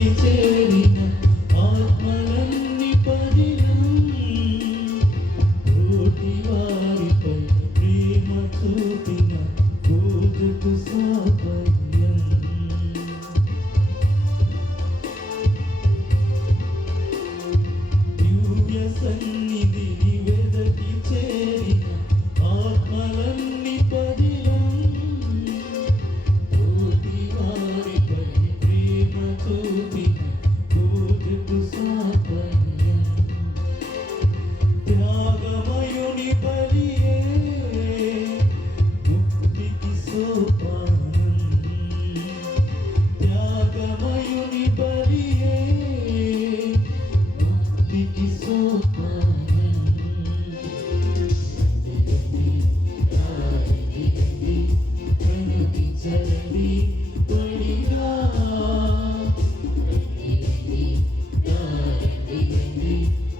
చేరిన ఆత్మలన్నీ పదిలం తోటి వారిపై ప్రేమ చూపిన పూజకు సాఫల్యం దివ్య సన్నిధిని వెదకి చేరిన ఆత్మలన్నీ పదిలం తోటి వారిపై ప్రేమ చూపిన పూజకు సాఫల్యం త్యాగమయుని బలియే ముక్తికి సోపానం త్యాగమయుని బలియే ముక్తికి సోపానం ప్రణతించండి బలిగా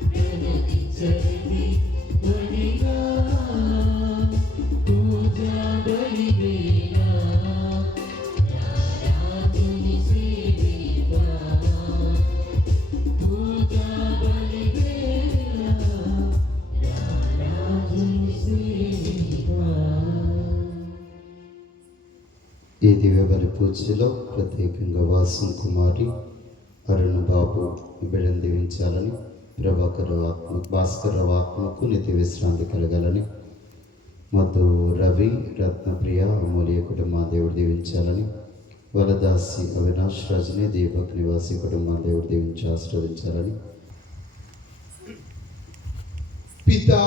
ప్రణతించండి బలిగా పూజా బలివేళ రాజుని సేవింప పూజా బలివేళ రాజుని సేవింప. ఈ దివ్య బలి పూజలో ప్రత్యేకంగా వాసం కుమారి అరుణ బాబు బిడ్డను దీవించాలని భాస్కర్ ఆత్మకు నిత్య విశ్రాంతి కలగాలని మధు రవి రత్నప్రియ అమూల్య కుటుంబ దేవుడు దీవించాలని వరదాసి అవినాష్ రజని దీపక్ నివాసి కుటుంబ దేవుడు దీవించి ఆశీర్వదించాలని పితా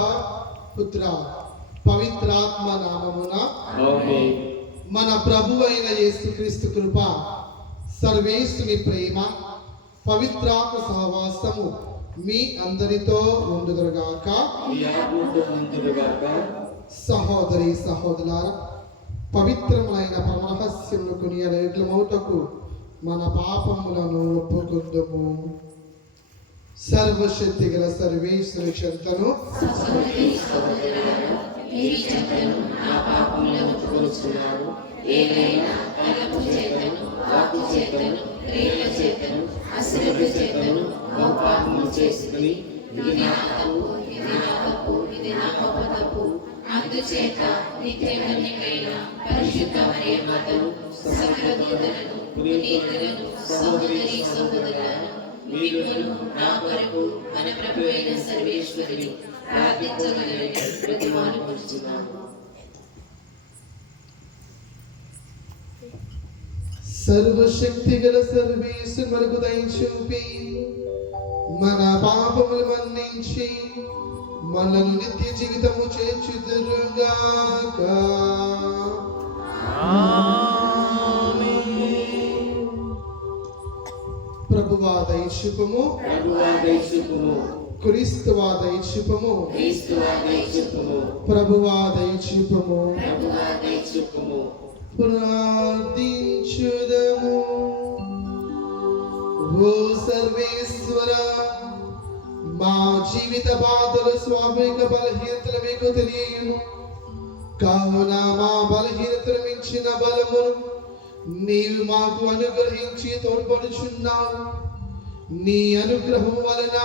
పుత్ర పవిత్రాత్మ నామమున మన ప్రభు అయిన యేసుక్రీస్తు కృప సర్వేశ్వని ప్రేమ పవిత్రాత్మ సహవాసము మీ అందరితో ఉండుదురుగాక. సహోదరి సహోదరులారా, పవిత్రములైన పరమరహస్యమును కొనియాడేట్లమౌటకు మన పాపములను ఒప్పుకుందుము. సర్వశక్తి గల సర్వేశ్వరి చెంతను అందుచేత నిత్యమన్యమైన పరిశుద్ధ మరియమాతను సకల దూతలను పునీతులను సహోదరి సహోదరులను మీరును నా కొరకు మన ప్రభువైన సర్వేశ్వరుని ప్రార్థించగలని ప్రతిమానుకుంటున్నాము. సర్వశక్తి గల సర్వేశ్వరు మనకు దయచూపి మన పాపములు మన్నించి మనను నిత్య జీవితము చేర్చుదురుగాక. ప్రభువా దయచూపుము, క్రీస్తువా దయచూపుము, ప్రభువా దయచూపుము. ప్రార్థించుదము. ఓ సర్వేశ్వర, మా జీవిత బాధలు స్వాభావిక బలహీనతలు మీకు తెలియను కావున మా బలహీనతలు మించిన బలమును నీవు మాకు అనుగ్రహించి తోడ్పడుచున్నావు. నీ అనుగ్రహం వలన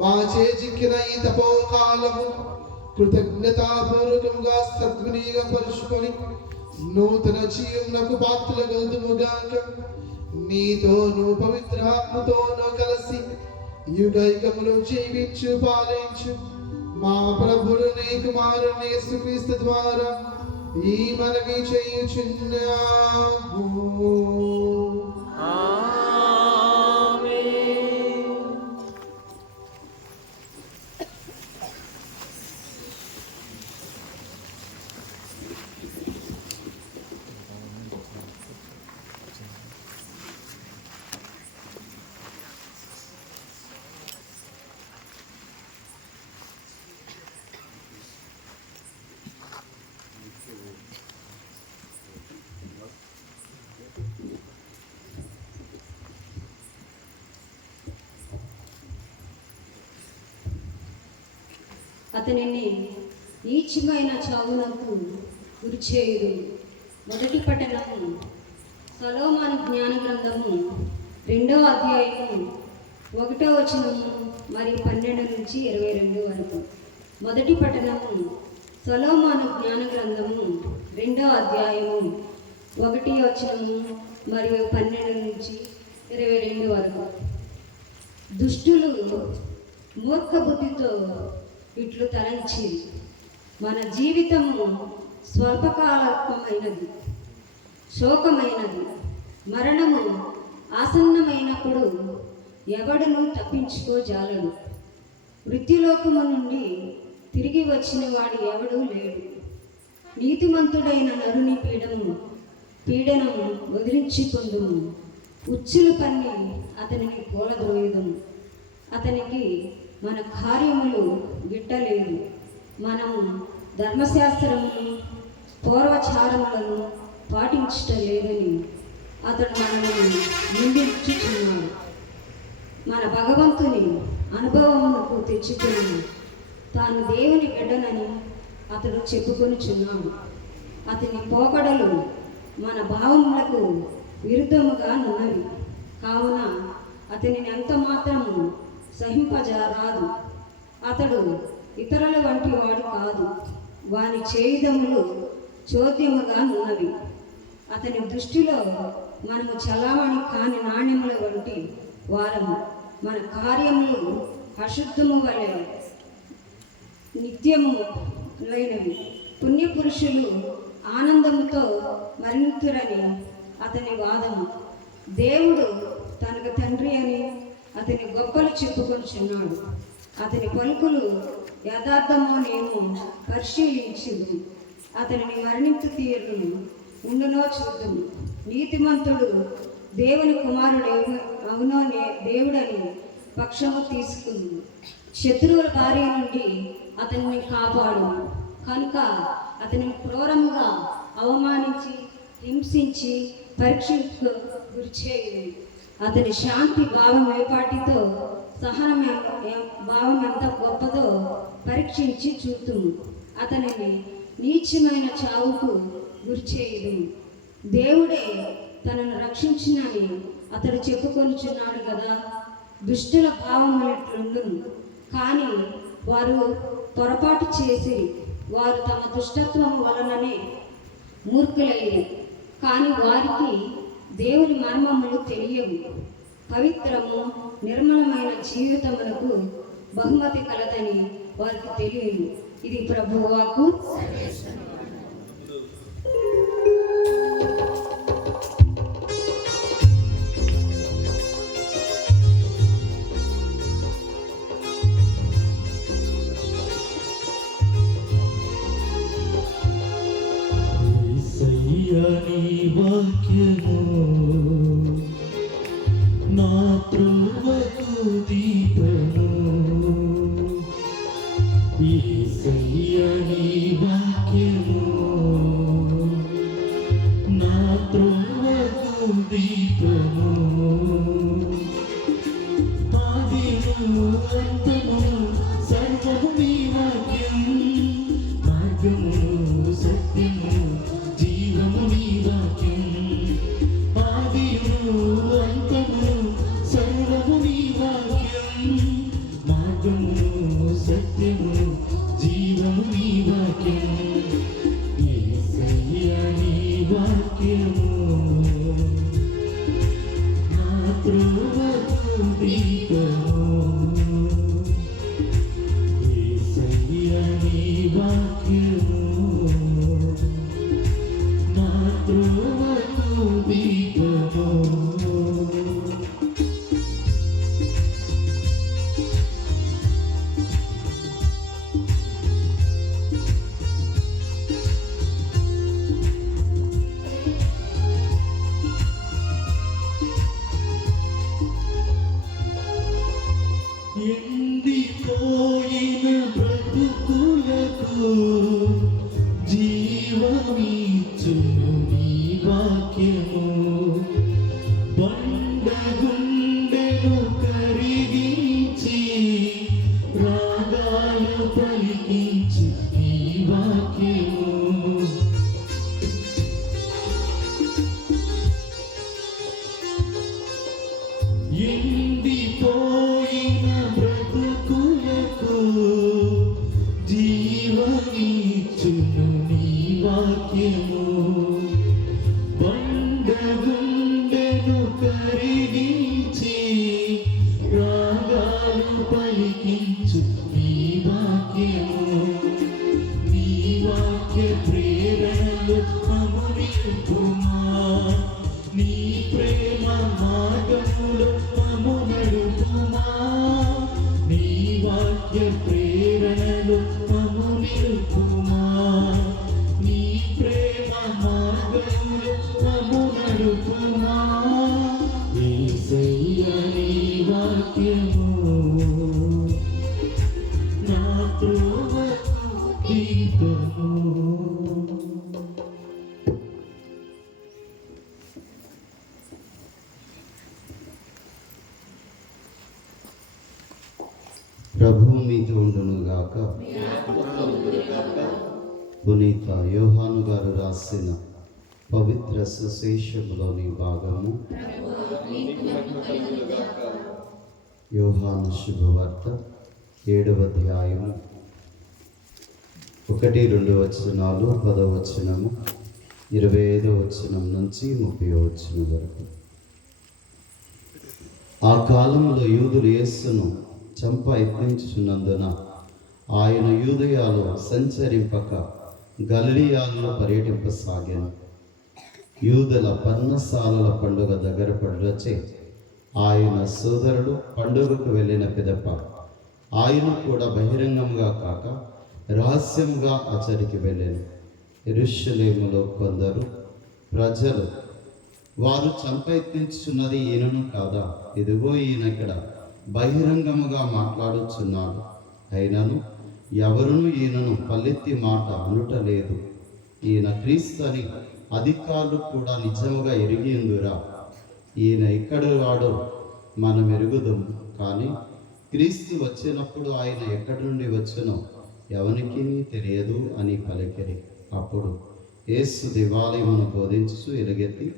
మా చేజిక్కిన ఈ తపోకాలము కృతజ్ఞతాపూర్వకంగా సద్వినియోగపరుచుకొని నూతన జీవమునకు పాత్రలగలుగుదుముగాక. నీతోను పవిత్రాత్మతోను కలిసి యుగయుగములు జీవించు పాలించు మా ప్రభుడు నీ కుమారుని యేసుక్రీస్తు ద్వారా ఈ మనవి చేయుచున్నాము. అతనిని నీచమైన చావునకు గురిచేయుడు. మొదటి పట్టణము సొలొమోను జ్ఞాన గ్రంథము రెండవ అధ్యాయము 1వ వచనము మరియు 12 నుంచి 22 వరకు. మొదటి పఠనము సొలొమోను జ్ఞాన గ్రంథము 2వ అధ్యాయము 1వ వచనము మరియు 12 నుంచి 22 వరకు. దుష్టులు మూర్ఖ బుద్ధితో ఇట్లు తలంచిరి, మన జీవితము స్వల్పకాలమైనది, శోకమైనది, మరణము ఆసన్నమైనప్పుడు ఎవడును తప్పించుకోజాలడు. వృత్తిలోకము నుండి తిరిగి వచ్చిన వాడు ఎవడూ లేడు. నీతిమంతుడైన నరుని పీడనము వదిలించుకుందుము, ఉచ్చులు పన్ని అతనిని కూలద్రోయుదుము. అతనికి మన కార్యములు గిట్టలేదు, మనము ధర్మశాస్త్రమును పూర్వచారములను పాటించటలేదని అతడు మనల్ని నిందించుచున్నాడు. మన భగవంతుని అనుభవమునకు తెచ్చుకుని తాను దేవుని బిడ్డనని అతడు చెప్పుకొనిచున్నాడు. అతని పోకడలు మన భావములకు విరుద్ధముగా నున్నవి, కావున అతనిని ఎంత మాత్రము సహింపజారాదు. అతడు ఇతరుల వంటి వాడు కాదు, వాని చేయుదములు చోద్యముగా నున్నవి. అతని దృష్టిలో మనము చలామణి కాని నాణ్యముల వంటి వారము. మన కార్యములు అశుద్ధము వలె నిత్యము లేనివి. పుణ్యపురుషులు ఆనందముతో మరణితురని అతని వాదము. దేవుడు తనకు తండ్రి అని అతని గొప్పలు చెప్పుకొనిచున్నాడు. అతని పలుకులు యథార్థమో నేను పరిశీలించింది. అతనిని వర్ణించు తీరును ఉండునో చూద్దాము. నీతిమంతుడు దేవుని కుమారుడు అవునో దేవుడని పక్షము తీసుకుంది. శత్రువుల భార్య నుండి అతనిని కాపాడు. కనుక అతనిని క్రూరంగా అవమానించి హింసించి పరీక్షకు గురిచేయి. అతని శాంతి భావం ఏపాటితో సహనం భావం ఎంత గొప్పదో పరీక్షించి చూద్దుము. అతనిని నీచమైన చావుకు గురిచేయదు. దేవుడే తనను రక్షించినని అతడు చెప్పుకొనిచున్నాడు కదా. దుష్టుల భావములెట్లుండును, కానీ వారు పొరపాటు చేసి వారు తమ దుష్టత్వం వలననే మూర్ఖులయ్యారు. కానీ వారికి దేవుని మర్మములు తెలియవు. పవిత్రము నిర్మలమైన జీవితమునకు బహుమతి కలదని వారికి తెలియదు. ఇది ప్రభువాకు. వాక్యము నా త్రోవకు దీపము, యేసయ్య నీ వాక్యము నా త్రోవకు దీపము. ఆదియు అంతము సర్వము నీ వాక్యం, మార్గము సత్యము జీవము నీ వాక్యం. ఆదియు అంతము సర్వ వాక్యము నా త్రోవకు దీపము. ప్రభువు మీతో ఉండును గాక. పునీత యోహాను గారు రాసిన పవిత్ర సుశేషములోని భాగము. యోహాను శుభవార్త 7వ అధ్యాయము 1-2 వచనాలు, 10వ వచనము, 25వ వచనం నుంచి 30వ వచనం వరకు. ఆ కాలంలో యూదులు యేసును చంప యత్నించుచున్నందున ఆయన యూదయాలో సంచరింపక గలిలయలో పర్యటింపసాగాను. యూదుల పర్ణశాలల పండుగ దగ్గర పడుటచే ఆయన సోదరుడు పండుగకు వెళ్ళిన పిదప ఆయన కూడా బహిరంగంగా కాక రహస్యంగా అతడికి వెళ్ళాను. యెరూషలేములో కొందరు ప్రజలు, వారు చంపయత్నించుచున్నది ఈయనను కాదా? ఇదిగో ఈయన ఇక్కడ బహిరంగముగా మాట్లాడుచున్నాడు. అయినను ఎవరునూ ఈయనను పల్లెత్తి మాట అనుటలేదు. ఈయన క్రీస్తు అని అధికారులు కూడా నిజముగా ఎరిగిందురా. ఈయన ఇక్కడ వాడో మనం ఎరుగుదాము, కానీ క్రీస్తు వచ్చినప్పుడు ఆయన ఎక్కడి నుండి వచ్చునో ఎవనికి తెలియదు అని పలికిరి. అప్పుడు యేసు దేవాలయమును బోధించుచు ఎలుగెత్తి,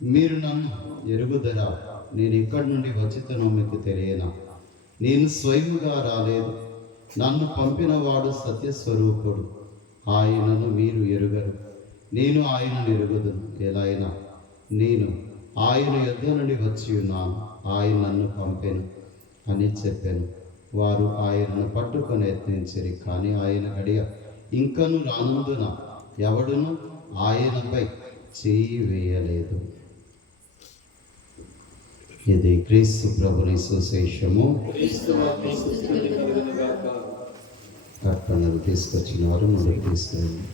మీరు నన్ను ఎరుగుదరా? నేను ఇక్కడి నుండి వచ్చితనో మీకు తెలియనా? నేను స్వయముగా రాలేదు, నన్ను పంపినవాడు సత్యస్వరూపుడు. ఆయనను మీరు ఎరుగరు, నేను ఆయనను ఎరుగుదును. ఎలాగైనా నేను ఆయన యుద్ధ నుండి వచ్చి ఉన్నాను, ఆయన నన్ను పంపెను అని చెప్పాను. వారు ఆయనను పట్టుకొని యత్నించిరి, కానీ ఆయన గడియ ఇంకను రానందున ఎవడును ఆయనపై చేయి వేయలేదు. ఇది క్రీస్తు ప్రభుని సుశేషము. అర్పణలు తీసుకొచ్చిన వారు ముందుకు తీసుకెళ్ళండి.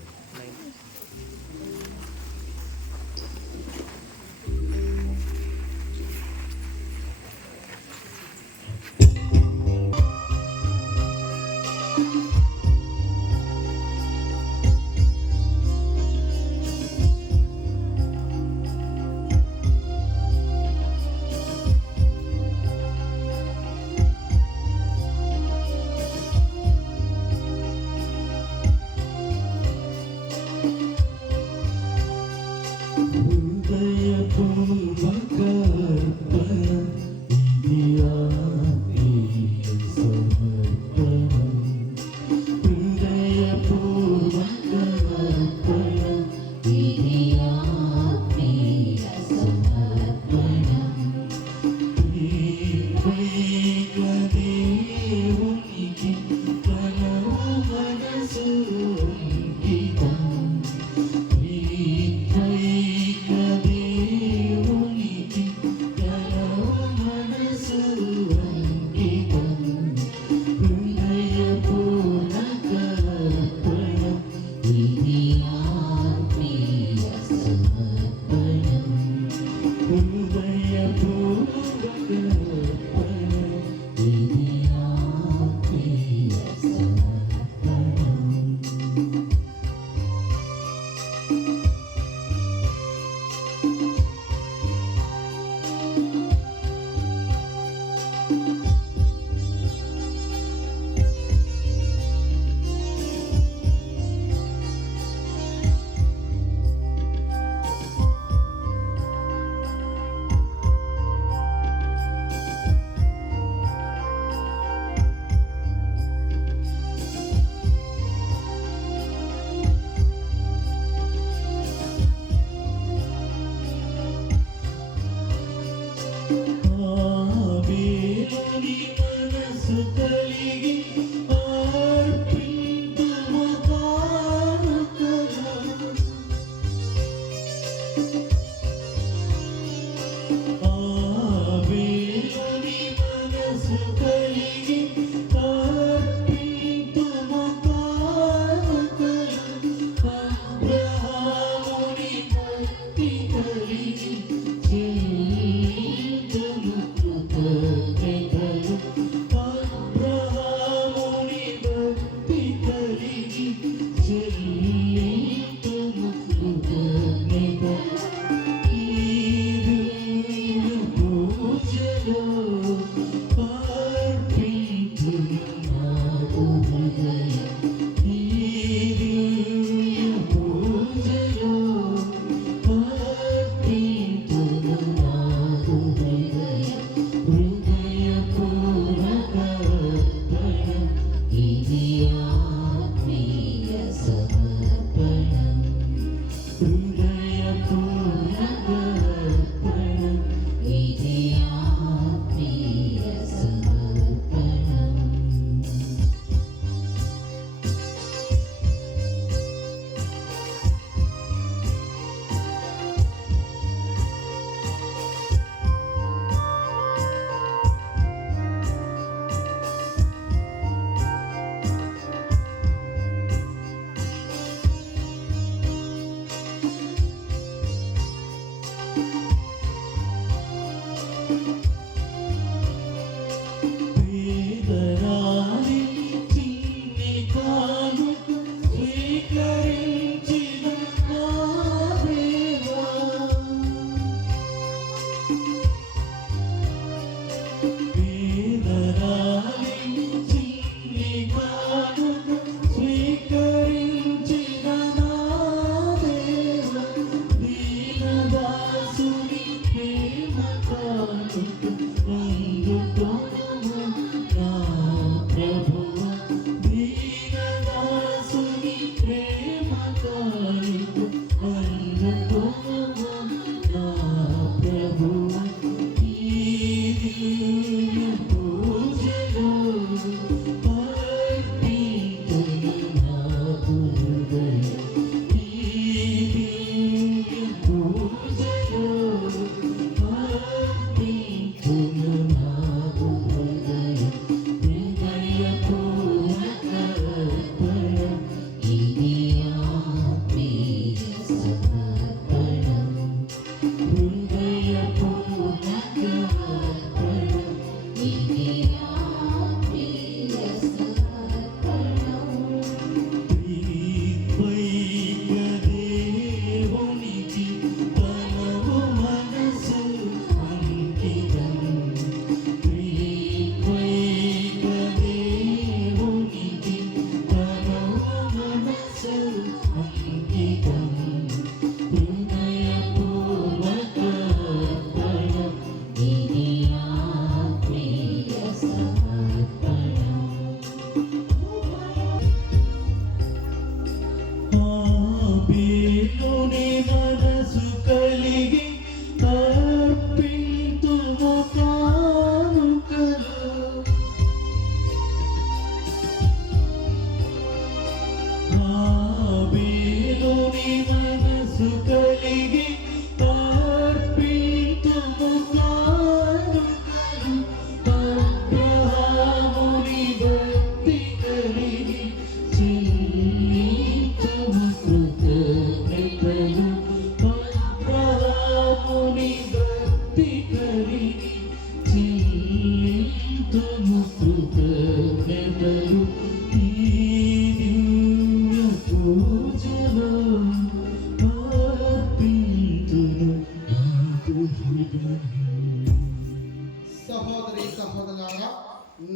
సహోదరి సహోదరులారా,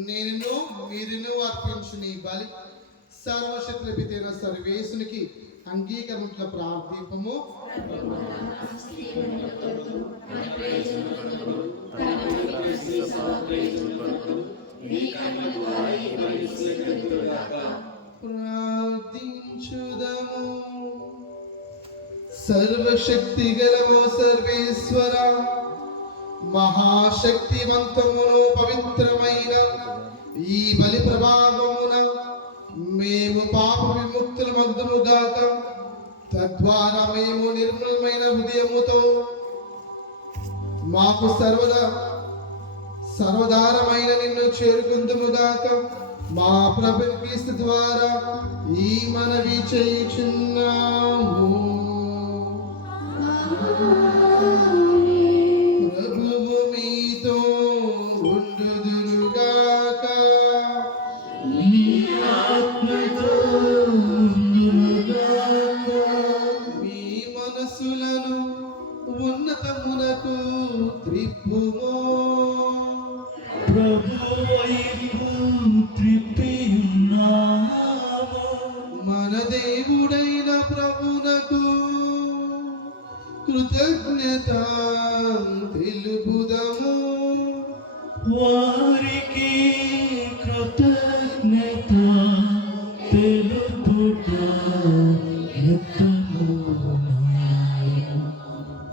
నేను మీరును అర్పించిన ఈ బలి సర్వశక్తుల పితైన సర్వేశునికి అంగీకరించిన ప్రార్థింపము. ప్రార్థించుదము. సర్వశక్తి గలమో సర్వేశ్వర, మహాశక్తివంతమును పవిత్రమైన ఈ బలి ప్రభావమున మేము పాప విముక్తుల మగ్ధముగాక, తద్వారా మేము నిర్మలమైన హృదయముతో మాకు సర్వధారమైన నిన్ను చేరుకుందుముగాక. మా ప్రభు క్రీస్తు ద్వారా ఈ మనవి చేయుచున్నాము. ప్రభువు మీతో ఉండుదురుగాక. మీ మనసులను ఉన్నతమునకు త్రిప్పుము. మన దేవుడైన ప్రభునకు కృతజ్ఞత తెలుపుదము. వారికి కృతజ్ఞత తెలుపుట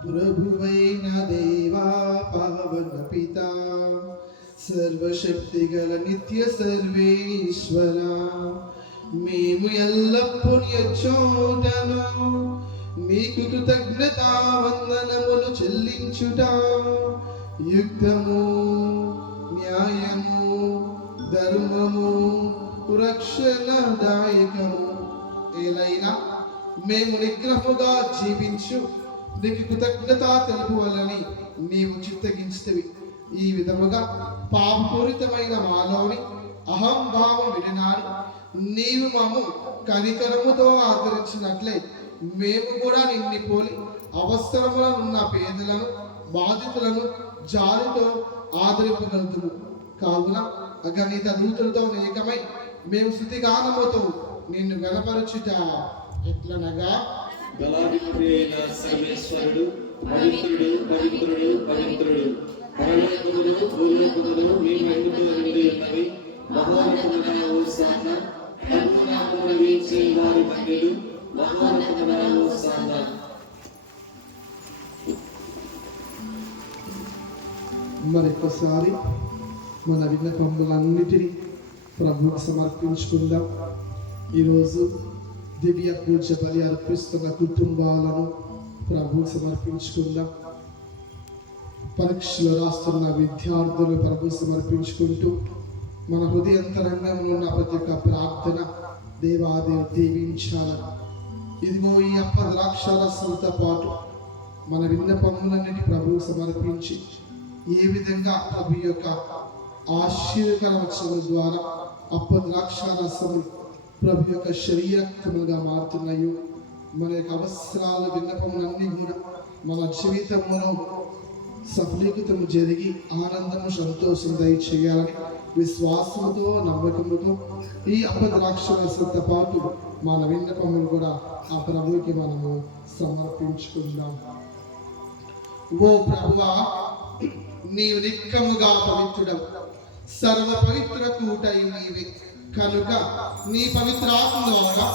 ప్రభువైన దేవా పావన పిత సర్వశక్తి గల నిత్య సర్వేశ్వర, మేము ఎల్లప్పుడూ ఎచ్చోటను మీకు కృతజ్ఞతా వందనములు చెల్లించుట యుక్తము, న్యాయము, ధర్మము, రక్షణదాయకము. ఏలైనా మేము నిగ్రహముగా జీవించు నీకు కృతజ్ఞత తెలుపువలని నీవు చిత్తగించితివి. ఈ విధముగా పాపపూరితమైన మాలోని అహంభావం విడినాడి నీవు మాము కనికరముతో ఆదరించినట్లే మేము కూడా నిన్ని పోలి అవసరములో ఉన్న పేదలను బాధితులను జాలితో ఆదరింపగలుగుతుము. కావున అగణిత దూతులతో ఏకమై మేము స్థుతిగానముతో నిన్ను గణపరచుట ఎట్లనగా, బలాధిపతి అయిన సర్వేశ్వరుడు పవిత్రుడు పవిత్రుడు పవిత్రుడు, పరలోకములు భూలోకములు మీ మహిమతో నిండి ఉన్నవి. మహోన్నతమైన హోసానా, ప్రభునామమున వీచే వారి మధ్యలు మహోన్నతమైన హోసానా. మరొకసారి మన విన్నపములన్నిటినీ ప్రభువుకు సమర్పించుకుందాం. ఈరోజు దివ్య పూజ బలి అర్పిస్తున్న కుటుంబాలను ప్రభువుకు సమర్పించుకుందాం. పరీక్షలు రాస్తున్న విద్యార్థులు ప్రభు సమర్పించుకుంటూ మన హృదయంతరంగంలో ఉన్న ప్రతి ఒక్క ప్రార్థన దేవాదేవి దీవించాలని. ఇదిగో ఈ ద్రాక్షారసంతో పాటు మన విన్నపములన్నిటి ప్రభువు సమర్పించి ఏ విధంగా ప్రభు యొక్క ఆశీర్వకర వచనం ద్వారా ద్రాక్షారసము ప్రభు యొక్క శరీరక్తములుగా మారుతున్నాయో, మన యొక్క అవసరాలు విన్నపములన్నీ కూడా మన జీవితంలో సఫలీకృతము జరిగి ఆనందము సంతోషం దయచేయాలని విశ్వాసముతో నమ్మకముతో ఈ ద్రాక్షారసంతో పాటు మన విన్నపములు కూడా ఆ ప్రభువుకి మనము సమర్పించుకుందాం. ఓ ప్రభువా, నీవు నిక్కముగా పవిత్రుడవు, సర్వ పవిత్ర కూటై నీవే కనుక నీ పవిత్రాత్మ ద్వారా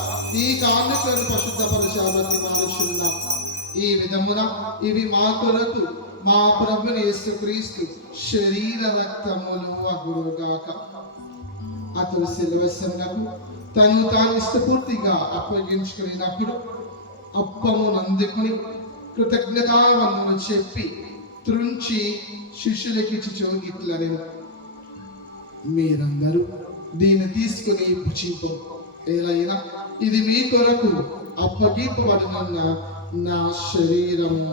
ఈ కానుకలను పరిశుద్ధపరచాలని మానుచున్నాం. ఈ విధమున ఇవి మా కొరకు మా ప్రభుని యేసుక్రీస్తు శరీర రక్తములు అగురుగాక. అతడు శిలువ శ్రమకు తను తాను ఇష్టపూర్తిగా అప్పగించుకున్నప్పుడు అప్పమును అందుకుని కృతజ్ఞతావందనములు చెప్పి త్రుంచి శిష్యులకిచ్చుచు ఇట్లనెను, మీరందరూ దీన్ని తీసుకుని భుజింపు. ఏలైనా ఇది మీ కొరకు అప్పగింపబడిన నా శరీరము.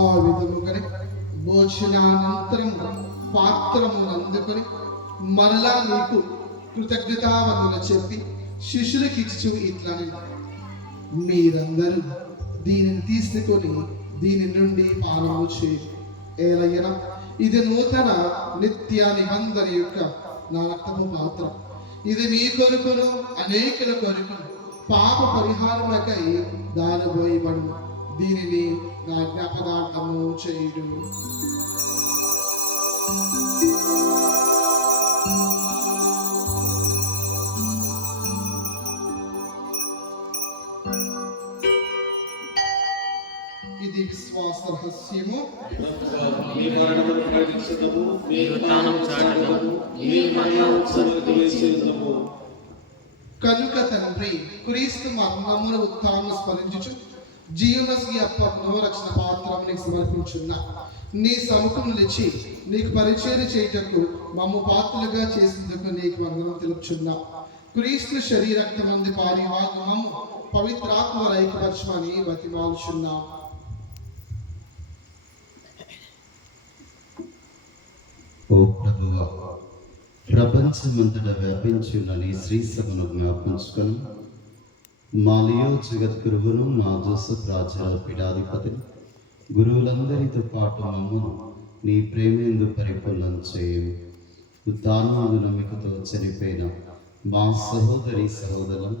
ఆ విధముగానే భోజనానంతరం పాత్ర పాత్రమును అందుకొని మరలా నీకు కృతజ్ఞతావందన చెప్పి శిష్యులకి ఇచ్చు ఇట్లా మీరందరూ దీనిని తీసుకొని దీని నుండి పానము చేయి. ఏలయ్యన ఇది నూతన నిత్య నిబంధన యొక్క నా రక్తము పాత్ర. ఇది మీ కొరకును అనేకుల కొరకును పాప పరిహారములకై దారిపోయబడు. దీనిని నా జ్ఞాపకార్థము చేయుడు. ఇది విశ్వాస రహస్యము. మీ మరణమును ప్రకటించుటకు, మీ ఉత్థానము చాటుటకు, మీ మరణోత్సవములకు వేసియున్నాము. కనుక తండ్రి, క్రీస్తు మరణమును ఉత్థానము స్మరించుచు జీవనసి అప్ప పునరక్షణ పాత్రము నీకు సమర్పించున్నా. నీ సముఖం నిలిచి నీకు పరిచర్య చేయుటకు మమ్ము పాత్రలుగా చేసేందుకు నీకు వందనం తెలుపుచున్నా. క్రీస్తు శరీరక్తమంది పారివాగు మమ్ము పవిత్రాత్మ ఐక్యపరచమని బతిమాలుచున్నాం. ఓ ప్రభువా, ప్రపంచమంతటా వ్యాపించున్న నీ శ్రీ సభను జ్ఞాపించుకొని మాలియో జగద్గురువును మా జోసఫ్ రాజాల పీఠాధిపతిని గురువులందరితో పాటు మమ్మను నీ ప్రేమేందు పరిపూర్ణం చేయము. ఉత్థానమును నమ్మికతో చనిపోయిన మా సహోదరి సహోదరులను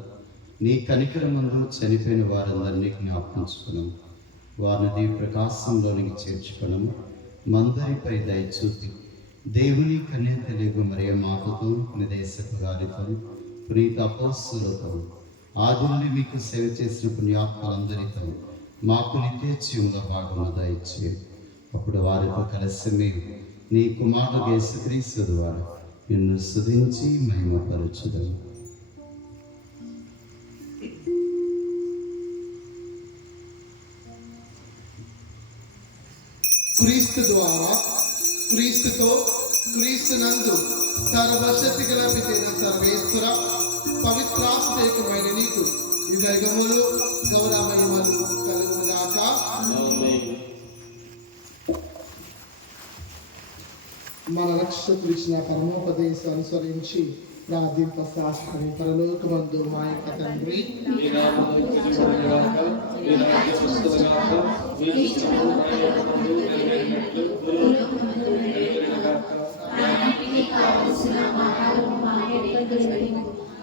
నీ కనికరమందు చనిపోయిన వారందరినీ జ్ఞాపించుకున్నాము. వారిని నీ ప్రకాశంలోనికి చేర్చుకున్నాము. మందరిపై దయచూపి దేవుని కన్య తెలుగు మరియ మాతతో నిదేశపు గారితో పునీత అపోస్తులతో ఆది నుండి మీకు సేవ చేసిన పుణ్యాత్మలందరితో మాకు నిత్య జీవంలో భాగము దయచేయండి. అప్పుడు వారితో కలిసి మేము నీ కుమారుడు యేసుక్రీస్తు ద్వారా నిన్ను స్తుతించి మహిమపరచుదాము. క్రీస్తు ద్వారా, క్రీస్తుతో, క్రీస్తునందు సర్వశక్తి గల పితైన సర్వేశ్వర పవిత్రాత్మేకమైన నీకు యుగములు గౌరవమహిమలు కలుగుగాక. మన రక్షకుడు ఇచ్చిన పరమోపదేశం అనుసరించి ప్రార్థింప శాస్త్రి. పరలోకమందు మా యొక్క తండ్రి, మీ నామము పూజించబడుగాక, మీ రాజ్యం వస్తుందిగాక, మీ ఇష్టము పరలోకమందు నెరవేరినట్లు భూలోకమందు నెరవేరుగాక. నానాటికి కావలసిన ఆహారం మాకు దయచేయము.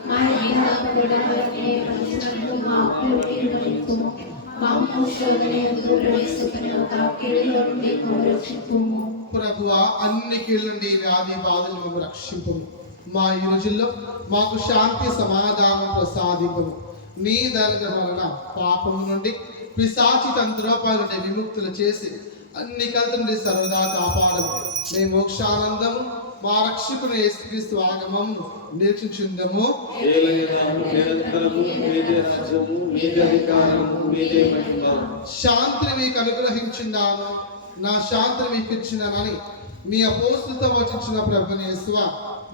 మా విధానములనే పరిశుద్ధులు మా అప్పులను క్షమించుము. మమ్ము శోధనయందు ప్రవేశపెట్టక కీడులో నుండి మమ్ము రక్షించుము. ప్రభువా, అన్ని కీళ్ళ నుండి వ్యాధి బాధలు మమ్ము రక్షింపము. మా ఈ రోజుల్లో మాకు శాంతి సమాధానం ప్రసాదింపము. నీ దర్శన వలన పాపము నుండి పిశాచి తంత్రోపాల నుండి విముక్తులు చేసి అన్ని కలుత నుండి సర్వదా కాపాడము. మేము మోక్షానందము మా రక్షకుని యేసుక్రీస్తు ఆగమము నిరీక్షించుందము. ఏలైనా నిరంతరము మీదే రాజ్యము, మీదే అధికారము, మీదే మహిమ. శాంతిని మీకు అనుగ్రహించున్నాను, నా శాంతిని మీకు ఇచ్చినానని మీ అపోస్తులతో వచించిన ప్రభుని యేసువా,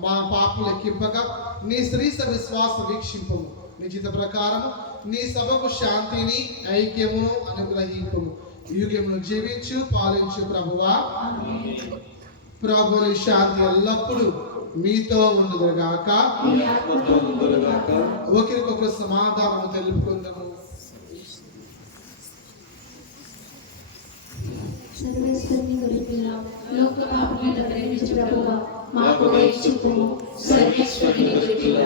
మా పాపలు లెక్కింపగా నీ శ్రీస విశ్వాస వీక్షింపము. నీ చిత్త ప్రకారము నీ సభకు శాంతిని ఐక్యమును అనుగ్రహింపము. యుగమును జీవించు పాలించు ప్రభువా. ప్రభుని శాంతి ఎల్లప్పుడూ మీతో ఉండుగాక. ఒకరికొకరు సమాధానము తెలుపుకుందాము. సర్వేశ్వరుని గురిపిల్ల లోక పాపములను ప్రేమించు ప్రభువా, మాకు దయచూపుము. సర్వేశ్వరుని గురిపిల్ల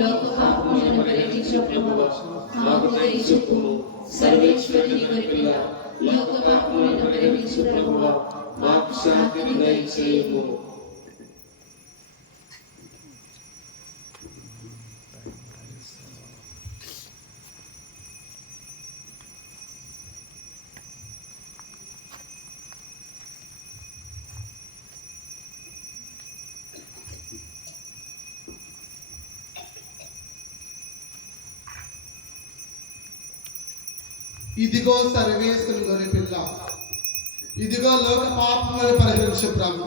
లోక పాపములను ప్రేమించు ప్రభువా, మాకు దయచూపుము. సర్వేశ్వరుని గురిపిల్ల లోక పాపములను ప్రేమించు ప్రభువా, మాకు శాంతిని దయచేయము. ఇదిగో సర్వేశ్వరుని గొర్రెపిల్ల, ఇదిగో లోక పాపములను పరిహరించు ప్రభు.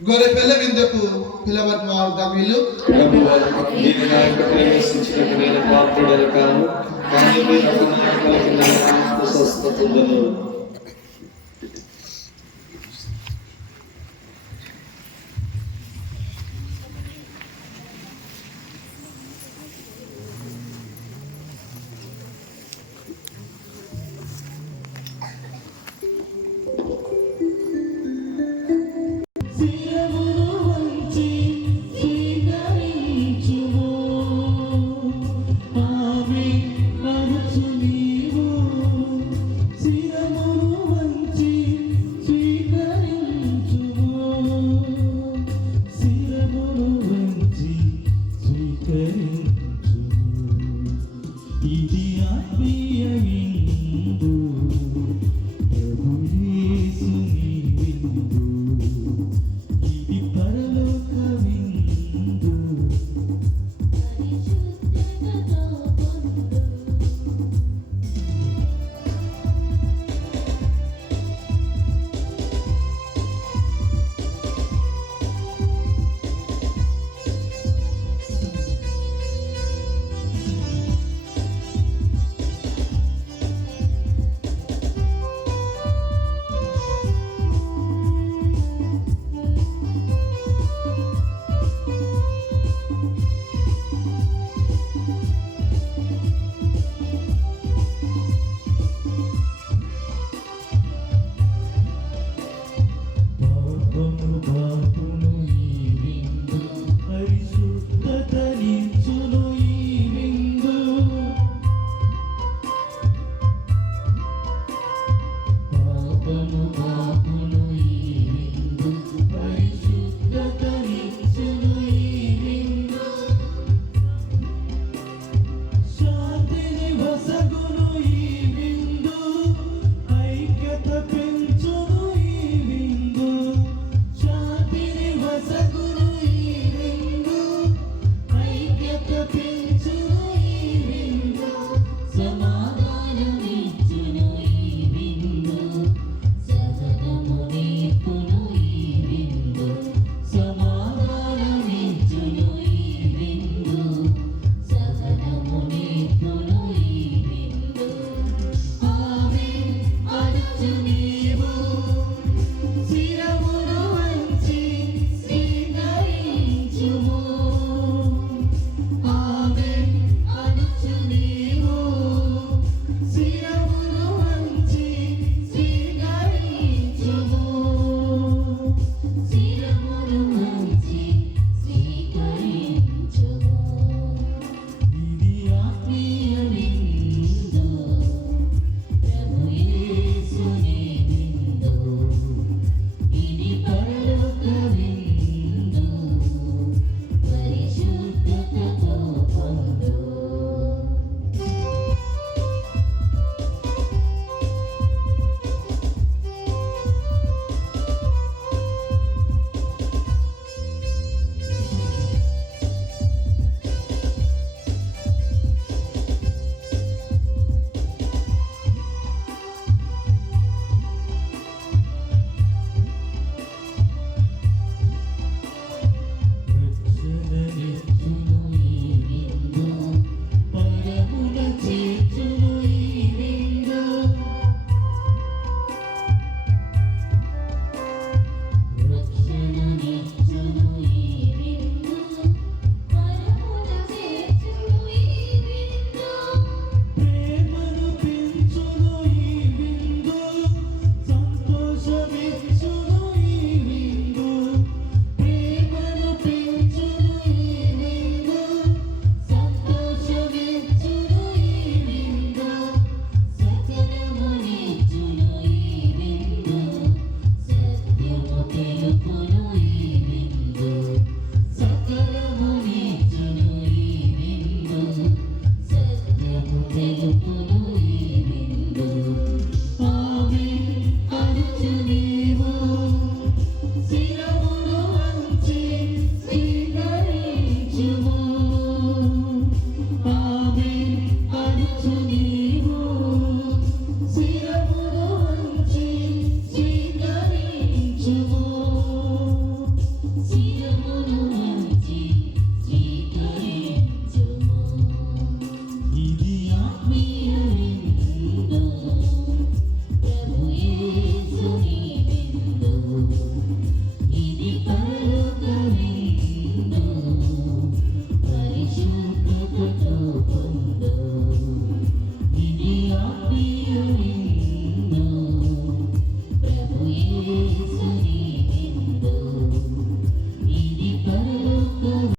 గొర్రెపిల్ల విందుకు పిలవని వారు దమీలు. ప్రభువా, మీరు నా యొక్క ప్రవేశించినకు నేను పాత్రుడను కాను, కానీ మీరు నా యొక్క పలికిన నా స్వస్థత పొందును.